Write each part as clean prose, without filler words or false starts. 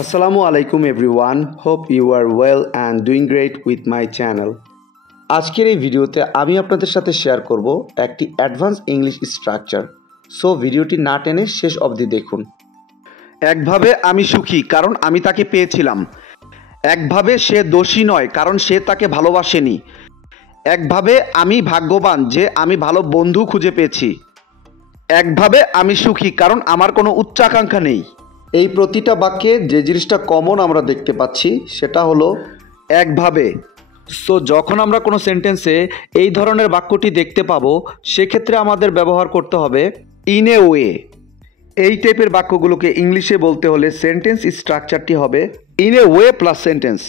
Assalamu alaikum everyone. Hope you are well and doing great with my channel. আজকের এই ভিডিওতে আমি আপনাদের সাথে শেয়ার করব একটি অ্যাডভান্স ইংলিশ স্ট্রাকচার। সো ভিডিওটি না টেনে শেষ অবধি দেখুন। একভাবে আমি সুখী কারণ আমি তাকে পেয়েছিলাম। একভাবে সে দোষী নয় কারণ সে তাকে ভালোবাসেনি। একভাবে আমি ভাগ্যবান যে আমি ভালো বন্ধু খুঁজে পেয়েছি। একভাবে আমি সুখী কারণ আমার কোনো উচ্চাকাঙ্ক্ষা নেই। এই প্রতিটা বাক্যে যে জিনিসটা কমন আমরা দেখতে পাচ্ছি সেটা হলো একভাবে। সো যখন আমরা কোনো সেন্টেন্সে এই ধরনের বাক্যটি দেখতে পাবো সেক্ষেত্রে আমাদের ব্যবহার করতে হবে ইন এ ওয়ে। এই টাইপের বাক্যগুলোকে ইংলিশে বলতে হলে সেন্টেন্স স্ট্রাকচারটি হবে in a way plus sentence.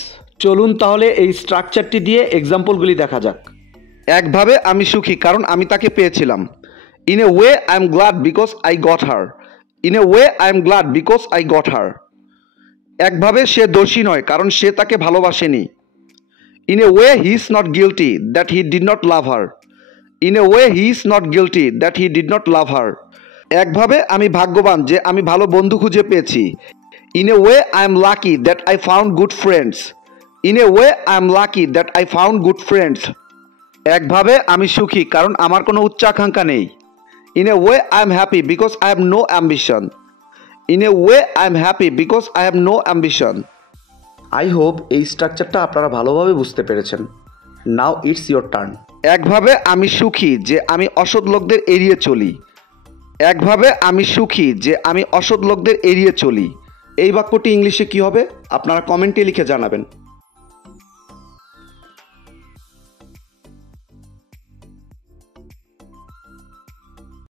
চলুন তাহলে এই স্ট্রাকচারটি দিয়ে এক্সাম্পলগুলি দেখা যাক। একভাবে আমি সুখী কারণ আমি তাকে পেয়েছিলাম। In a way I am glad because I got her. In a way I am glad because I got her. একভাবে সে দোষী নয় কারণ সে তাকে ভালোবাসেনি। In a way he is not guilty that he did not love her. In a way he is not guilty that he did not love her. একভাবে আমি ভাগ্যবান যে আমি ভালো বন্ধু খুঁজে পেয়েছি। In a way I M lucky that I found good friends. In a way I M lucky that I found good friends. একভাবে আমি সুখী কারণ আমার কোনো উচ্চাকাঙ্ক্ষা নেই। In a way I am happy because I have no ambition. In a way I am happy because I have no ambition. I hope এই স্ট্রাকচারটা আপনারা ভালোভাবে বুঝতে পেরেছেন। Now it's your turn. একভাবে আমি সুখী যে আমি অসৎ লোকদের এড়িয়ে চলি। একভাবে আমি সুখী যে আমি অসৎ লোকদের এড়িয়ে চলি। এই বাক্যটি ইংলিশে কি হবে আপনারা কমেন্টে লিখে জানাবেন।